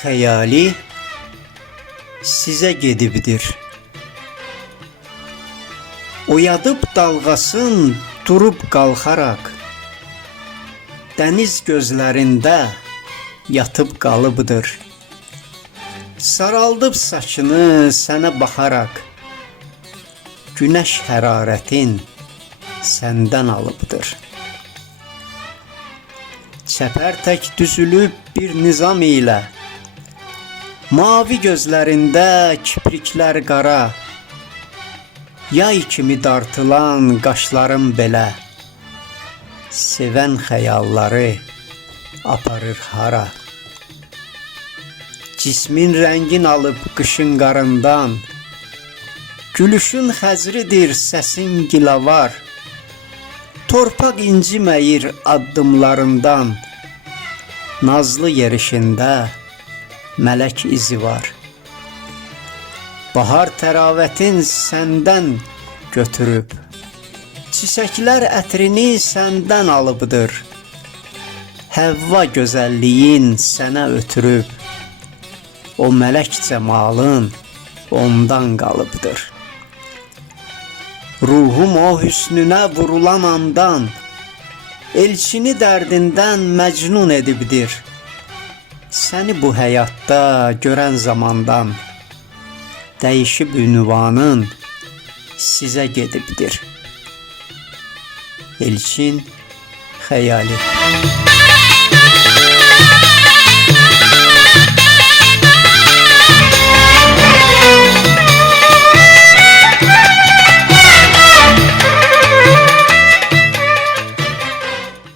xəyali sizə gedibdir. Oyadıb dalğasın durub qalxaraq, dəniz gözlərində yatıb qalıbdır. Saraldıb saçını sənə baxaraq, günəş hərarətin səndən alıbdır. Çəpər tək düzülüb bir nizam ilə, mavi gözlərində kipriklər qara, yay kimi dartılan qaşlarım belə, sevən xəyalları aparır hara. Cismin rəngin alıb qışın qarından, gülüşün xəzridir səsin gilavar, torpaq inciməyir addımlarından, nazlı yerişində mələk izi var. Bahar təravətin səndən götürüb, çiçəklər ətrini səndən alıbdır. Həvva gözəlliyin sənə ötürüb, o mələk cəmalın ondan qalıbdır. Ruhum o hüsnünə vurulan andan, elçini dərdindən məcnun edibdir. Səni bu həyatda görən zamandan, dəyişib ünvanın sizə gedibdir. Elçin Xəyali.